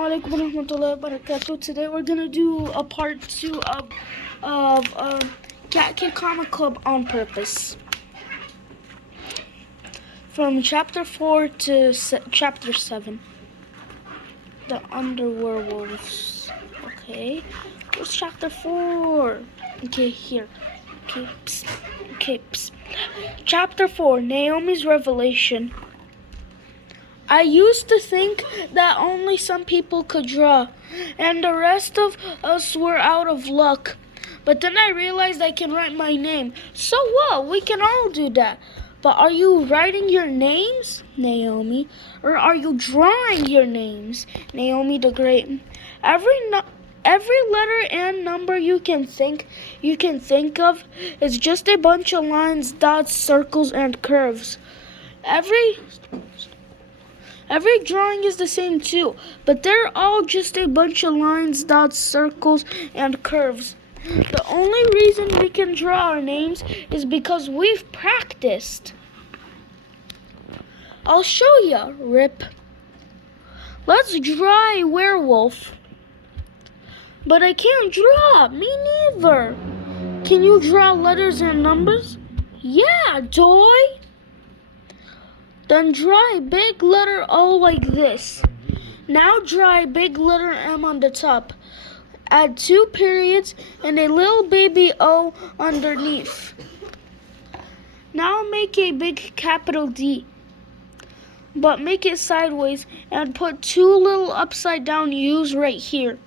Assalamualaikum warahmatullahi wabarakatuh. Today we're gonna do a part 2 of Cat Kid Comic Club on Purpose. From chapter 4 to chapter 7. The Underwerewolves. Okay. What's chapter 4? Okay, here. Okay, psst. Okay, psst. Chapter 4, Naomi's Revelation. I used to think that only some people could draw, and the rest of us were out of luck. But then I realized I can write my name. So what? We can all do that. But are you writing your names, Naomi? Or are you drawing your names, Naomi the Great? Every letter and number you can think of is just a bunch of lines, dots, circles, and curves. Every drawing is the same too, but they're all just a bunch of lines, dots, circles, and curves. The only reason we can draw our names is because we've practiced. I'll show ya, Rip. Let's draw a werewolf. But I can't draw, me neither. Can you draw letters and numbers? Yeah, toy. Then draw a big letter O like this. Now draw a big letter M on the top. Add 2 periods and a little baby O underneath. Now make a big capital D, but make it sideways and put 2 little upside down U's right here.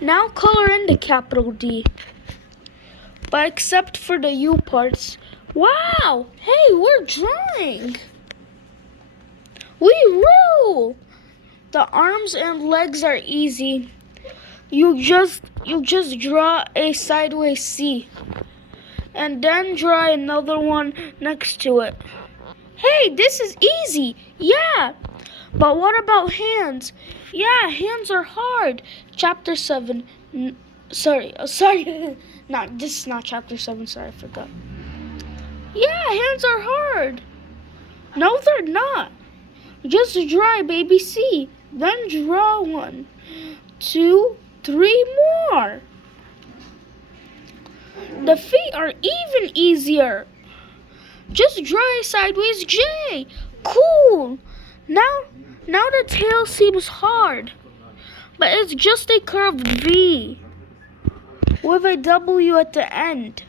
Now color in the capital D, but except for the U parts. Wow! Hey, we're drawing! We rule! The arms and legs are easy. You just draw a sideways C, and then draw another one next to it. Hey, this is easy! Yeah! But what about hands? Yeah, hands are hard. Chapter 7. Sorry. This is not chapter 7, sorry, I forgot. Yeah, hands are hard. No, they're not. Just draw baby C. Then draw 1, 2, 3 more. The feet are even easier. Just draw a sideways J. Cool. Now the tail seems hard, but it's just a curved V with a W at the end.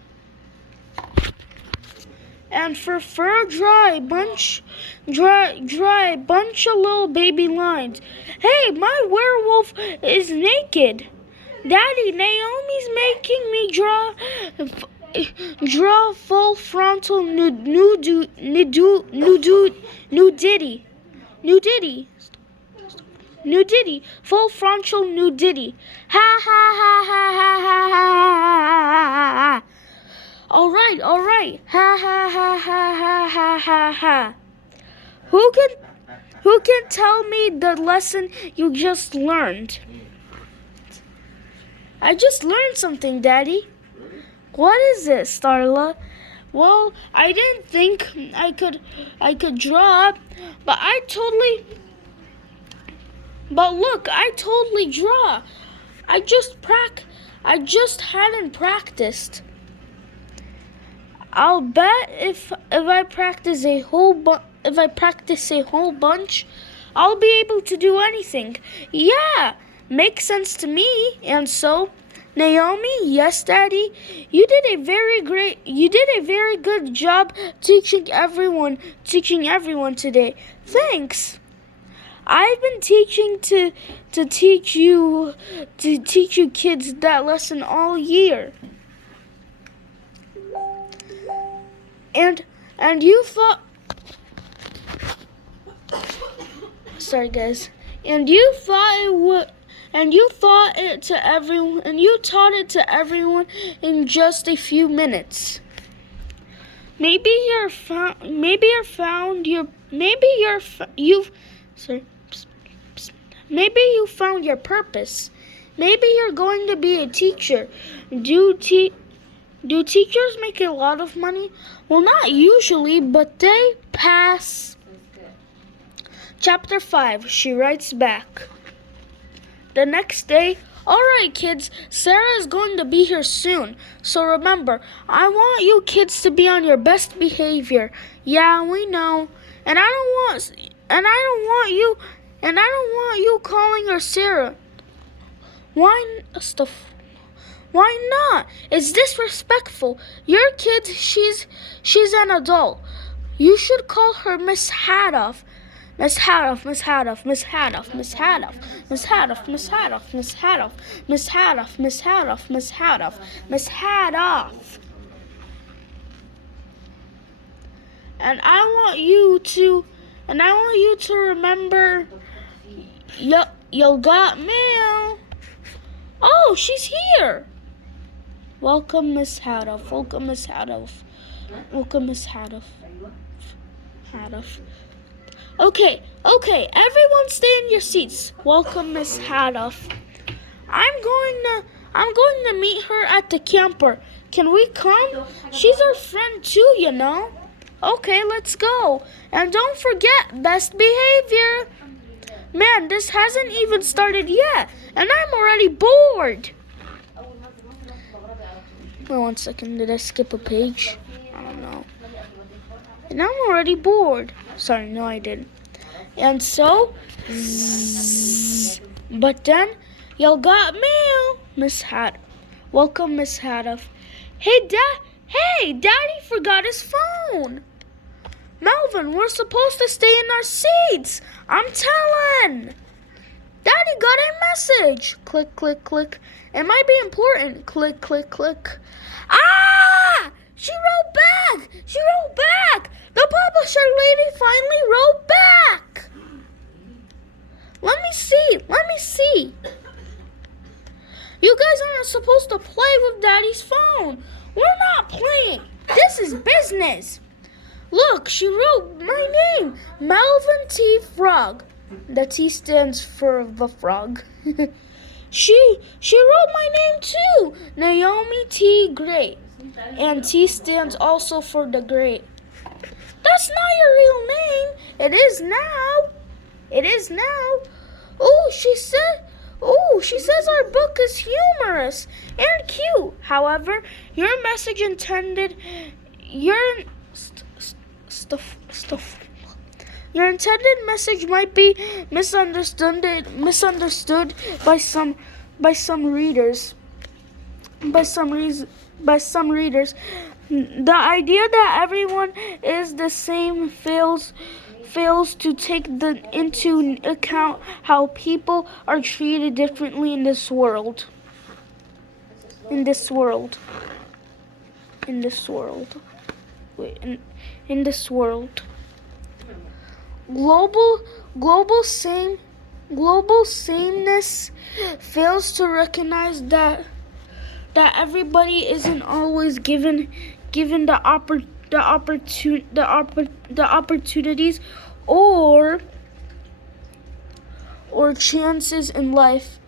And for fur, draw a bunch of little baby lines. Hey, my werewolf is naked. Daddy, Naomi's making me draw full frontal nudity, full frontal nudity. Ha ha ha ha ha ha ha ha. All right. Ha ha ha ha ha ha ha ha. Who can tell me the lesson you just learned? I just learned something, Daddy. What is it, Starla? Well, I didn't think I could draw, but look, I totally draw. I just hadn't practiced. I'll bet if I practice a whole bunch, I'll be able to do anything. Yeah, makes sense to me. And so, Naomi, yes, Daddy, you did a very good job teaching everyone today. Thanks. I've been teaching to teach you kids that lesson all year. And you thought, sorry guys, and you taught it to everyone in just a few minutes. Maybe you found your purpose. Maybe you're going to be a teacher. Do teachers make a lot of money? Well, not usually, but they pass. Chapter 5, she writes back. The next day, alright kids, Sarah is going to be here soon. So remember, I want you kids to be on your best behavior. Yeah, we know. And I don't want you calling her Sarah. Why not? It's disrespectful. Your kid, she's an adult. You should call her Miss Hadoff. Miss Hadoff, Miss Hadoff, Miss Hadoff, Miss Hadoff, Miss Hadoff, Miss Hadoff, Miss Hadoff, Miss Hadoff, Miss Hadoff, Miss Hadoff, Miss Hadoff. And I want you to remember you got mail. Oh, she's here. Welcome, Miss Hadoff. Welcome, Miss Hadoff. Welcome, Miss Hadoff. Hadoff. Okay, everyone stay in your seats. Welcome, Miss Hadoff. I'm going to meet her at the camper. Can we come? She's our friend too, you know. Okay, let's go. And don't forget, best behavior. Man, this hasn't even started yet, and I'm already bored. Wait 1 second, did I skip a page? I don't know. And I'm already bored. Sorry, no I didn't. And so, but then, y'all got mail, Miss Hadoff. Welcome, Miss Hadoff. Hey, Daddy forgot his phone. Melvin, we're supposed to stay in our seats. I'm telling. Daddy got a message. Click, click, click. It might be important. Click, click, click. Ah! She wrote back. The publisher lady finally wrote back. Let me see. You guys aren't supposed to play with Daddy's phone. We're not playing. This is business. Look, she wrote my name, Melvin T. Frog. The T stands for the frog. She wrote my name too, Naomi T. Great. And T stands also for the Great. That's not your real name. It is now. Oh, she says our book is humorous and cute. However, your message intended Your intended message might be misunderstood by some readers. By some readers, the idea that everyone is the same fails to take into account how people are treated differently in this world. Global sameness fails to recognize that everybody isn't always given the opportunities or chances in life.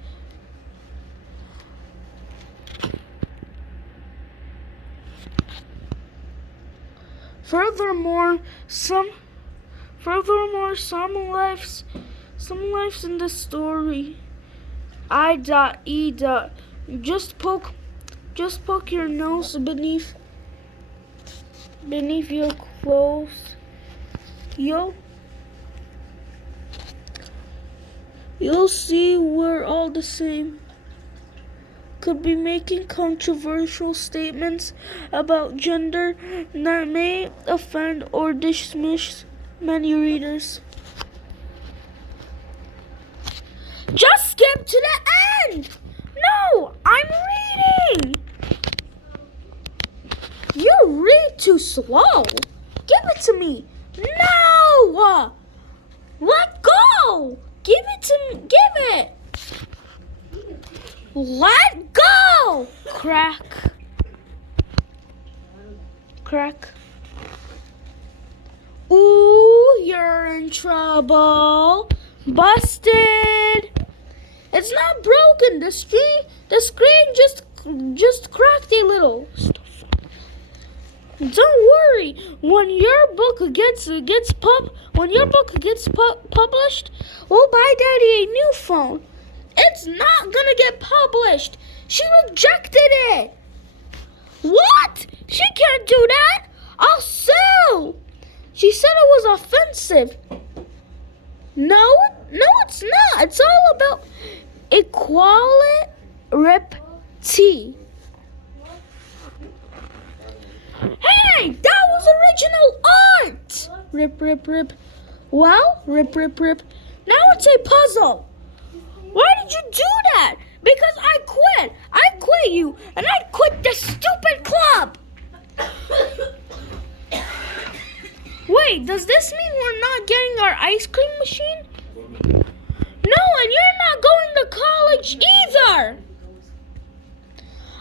Furthermore, some lives in the story. Just poke your nose beneath your clothes. You'll see we're all the same. Could be making controversial statements about gender that may offend or dismiss many readers. Just skip to the end! No, I'm reading! You read too slow. Give it to me. No! Let go! Give it! Let go! Crack. Ooh, you're in trouble. Busted. It's not broken. The screen just cracked a little. Don't worry. When your book gets published, we'll buy Daddy a new phone. It's not gonna get published. She rejected it. What? She can't do that. I'll sue. She said it was offensive. No, it's not. It's all about equality. Hey, that was original art! Rip. Well, rip. Now it's a puzzle. Why did you do that? Because I quit. I quit you, and I quit this stupid club. Wait, does this mean we're not getting our ice cream machine? No, and you're not going to college either.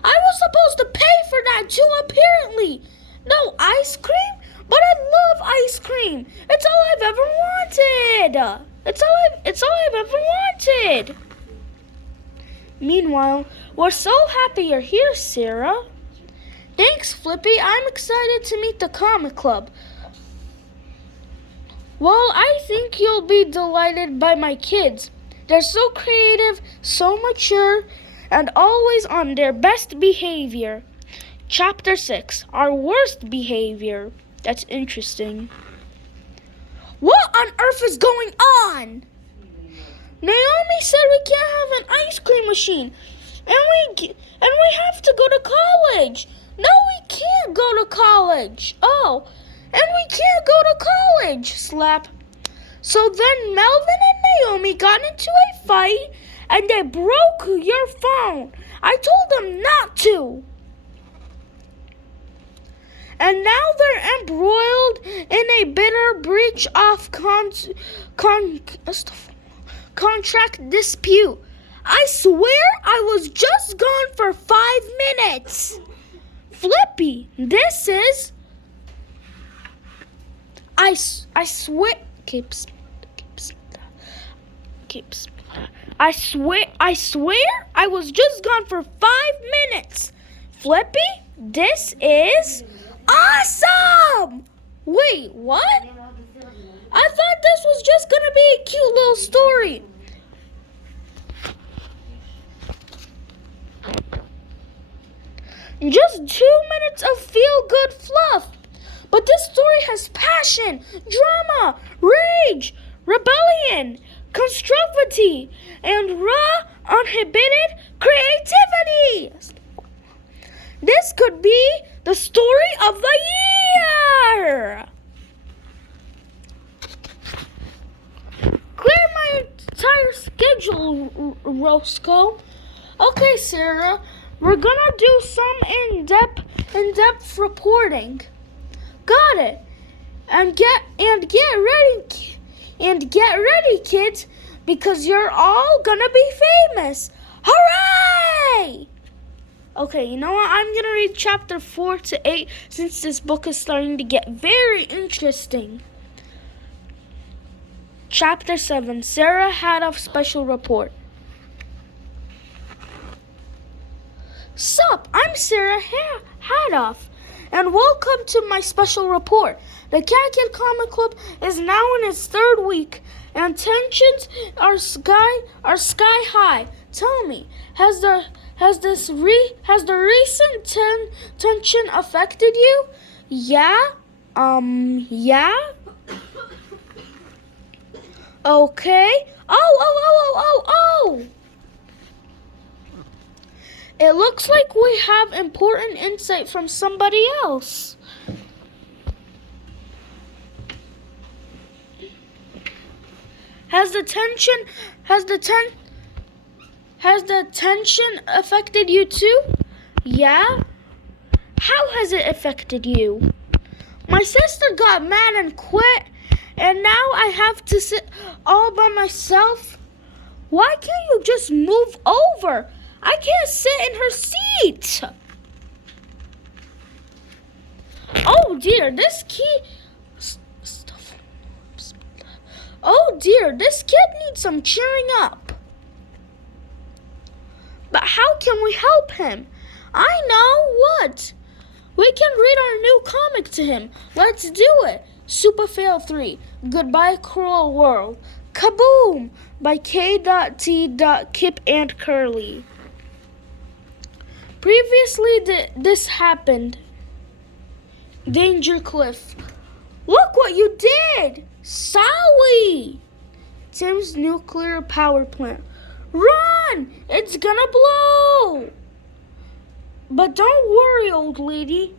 I was supposed to pay for that too, apparently. No ice cream? But I love ice cream. It's all I've ever wanted. It's all I've ever wanted. Meanwhile, we're so happy you're here, Sarah. Thanks, Flippy. I'm excited to meet the comic club. Well, I think you'll be delighted by my kids. They're so creative, so mature, and always on their best behavior. Chapter 6, Our Worst Behavior. That's interesting. What on earth is going on? Naomi said we can't have an ice cream machine, and we have to go to college. No, we can't go to college. Oh, and we can't go to college. Slap. So then Melvin and Naomi got into a fight, and they broke your phone. I told them not to. And now they're embroiled in a bitter breach of contract dispute. I swear I was just gone for 5 minutes. Flippy, this is... I swear... I swear I was just gone for 5 minutes. Flippy, this is... awesome! Wait, what? I thought this was just gonna be a cute little story. Just 2 minutes of feel-good fluff. But this story has passion, drama, rage, rebellion, constructivity, and raw, uninhibited creativity. This could be the story of the year. Clear my entire schedule, Roscoe. Okay, Sarah, we're gonna do some in-depth reporting. Got it. And get ready, kids, because you're all gonna be famous. Hooray! Okay, you know what? I'm gonna read chapter 4 to 8 since this book is starting to get very interesting. Chapter 7, Sarah Hadoff Special Report. Sup, I'm Sarah Hadoff, and welcome to my special report. The Cat Kid Comic Club is now in its 3rd week, and tensions are sky high. Tell me, has the recent tension affected you? Yeah? Yeah? Okay. Oh! It looks like we have important insight from somebody else. Has the tension affected you too? Yeah? How has it affected you? My sister got mad and quit, and now I have to sit all by myself. Why can't you just move over? I can't sit in her seat. Oh dear, this kid needs some cheering up. But how can we help him? I know what. We can read our new comic to him. Let's do it. Super Fail 3. Goodbye Cruel World. Kaboom! By K.T. Kip and Curly. Previously this happened. Danger Cliff. Look what you did! Sorry! Tim's nuclear power plant. Run! It's gonna blow! But don't worry, old lady.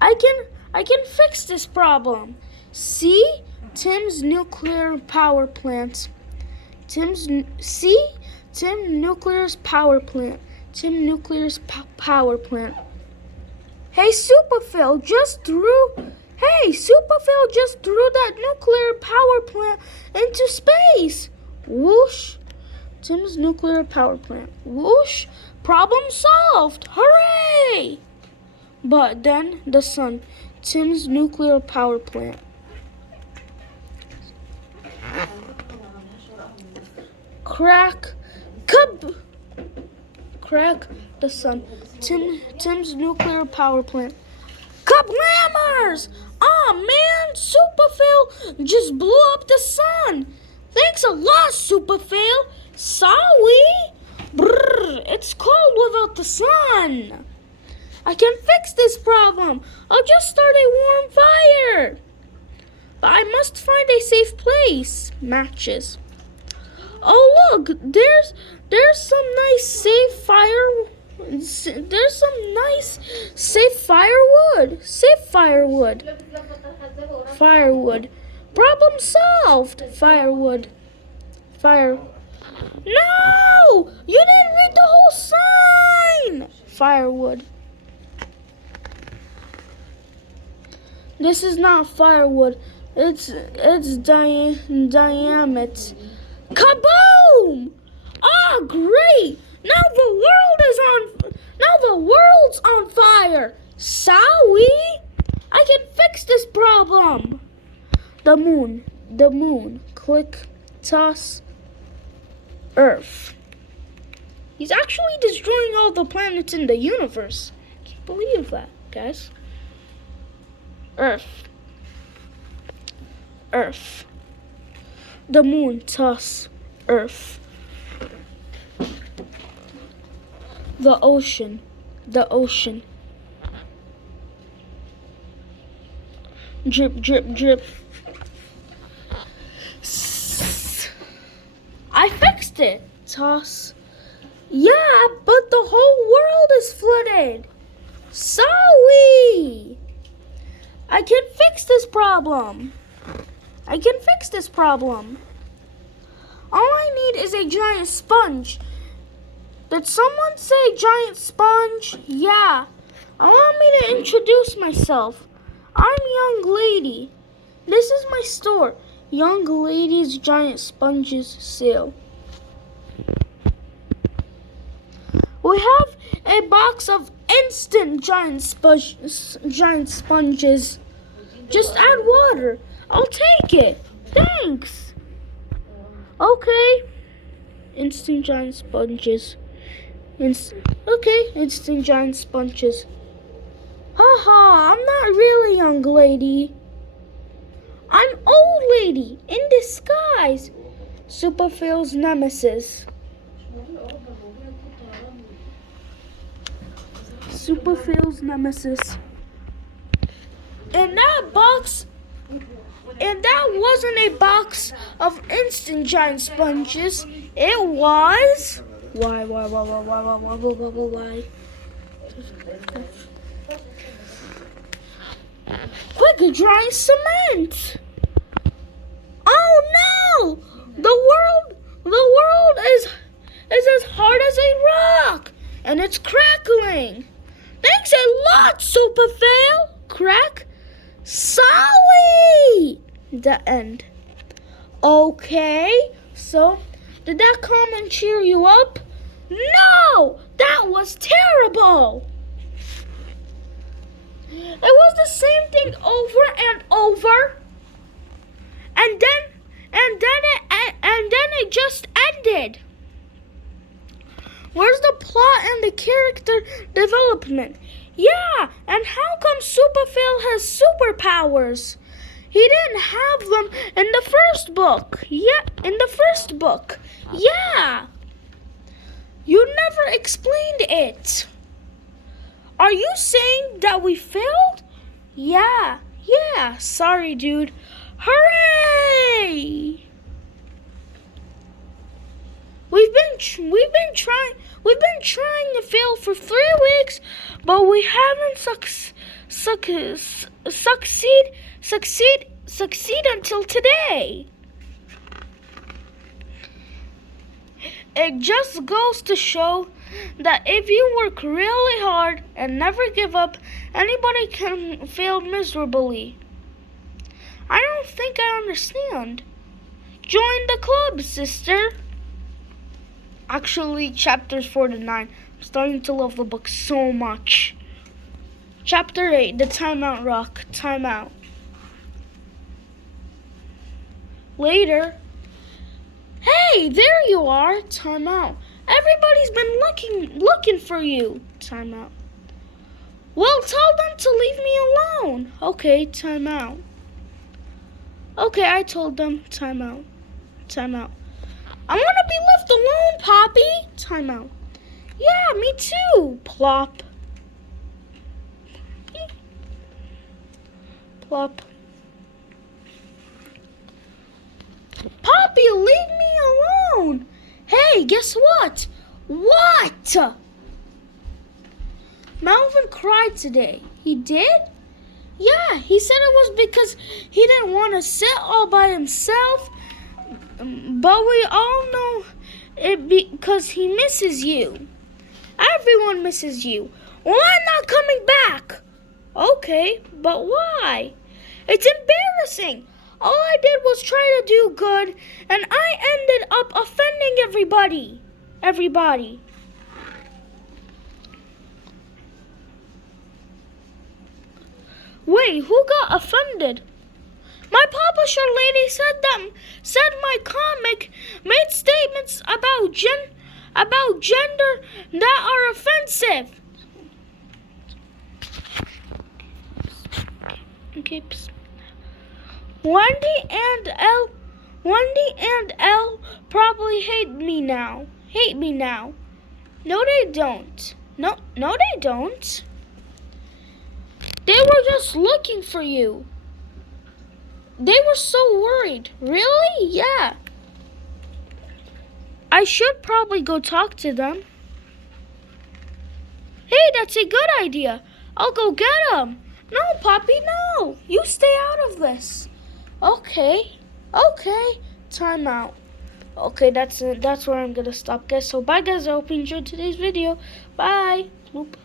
I can fix this problem. See? Tim's nuclear power plant. Tim Nuclear's power plant. Tim Nuclear's power plant. Hey, Superphil just threw that nuclear power plant into space. Whoosh. Tim's nuclear power plant. Whoosh. Problem solved. Hooray! But then the sun. Tim's nuclear power plant. Crack the sun. Tim's nuclear power plant. Kaplammers! Aw, man, Superphil just blew up the sun. Thanks a lot, Superphil. Sorry. Brrr, it's cold without the sun. I can fix this problem. I'll just start a warm fire. But I must find a safe place. Matches. Oh, look, there's some nice safe fire. There's some nice safe firewood. Firewood. Problem solved. Firewood. Fire. No! You didn't read the whole sign. Firewood. This is not firewood. It's dynamite. Kaboom! Ah, great! Now the world's on fire. Sorry, I can fix this problem. The moon. Click, toss, Earth. He's actually destroying all the planets in the universe. I can't believe that, guys. Earth. The moon, toss, Earth. The ocean. Drip. I fixed it. Toss. Yeah, but the whole world is flooded. Sorry. I can fix this problem. All I need is a giant sponge. Did someone say giant sponge? Yeah. Allow me to introduce myself. I'm Young Lady. This is my store. Young Lady's Giant Sponges Sale. We have a box of instant giant sponges. Just add water. I'll take it. Thanks. Okay. Instant giant sponges. Instant giant sponges. Haha, I'm not really Young Lady. I'm Old Lady in disguise. Superphil's nemesis. And that wasn't a box of instant giant sponges. It was. Why? Quick, dry cement. Oh no! The world is as hard as a rock, and it's crackling. Thanks a lot, Superphil. Crack. Sorry. The end. Okay, so did that comment cheer you up? No, that was terrible. It was the same thing over and over, and then it just ended. Where's the plot and the character development? Yeah, and how come Super Phil has superpowers? He didn't have them in the first book. Yeah, in the first book. Yeah. You never explained it. Are you saying that we failed? Yeah. Sorry, dude. Hooray! We've been trying to fail for 3 weeks, but we haven't succeed until today. It just goes to show that if you work really hard and never give up, anybody can fail miserably. I don't think I understand. Join the club, sister. Actually, chapters 4 to 9. I'm starting to love the book so much. Chapter 8, the timeout rock. Timeout. Later. Hey, there you are. Timeout. Everybody's been looking for you. Timeout. Well, tell them to leave me alone. Okay, timeout. Okay, I told them. Timeout. I want to be left alone, Poppy. Timeout. Yeah, me too. Plop. Plop. Poppy, leave me alone. Hey, guess what? What? Melvin cried today. He did? Yeah, he said it was because he didn't want to sit all by himself. But we all know it because he misses you. Everyone misses you. Well, I'm not coming back. Okay, but why? It's embarrassing. All I did was try to do good, and I ended up offending everybody. Wait, who got offended? My publisher lady said my comic made statements about gender that are offensive. Okay. Wendy and Elle probably hate me now. No, they don't. No, they don't. They were just looking for you. They were so worried. Really? Yeah. I should probably go talk to them. Hey, that's a good idea. I'll go get them. No, Poppy, no. You stay out of this. Okay. Time out. Okay, that's where I'm gonna stop, guys. So bye, guys. I hope you enjoyed today's video. Bye. Bloop.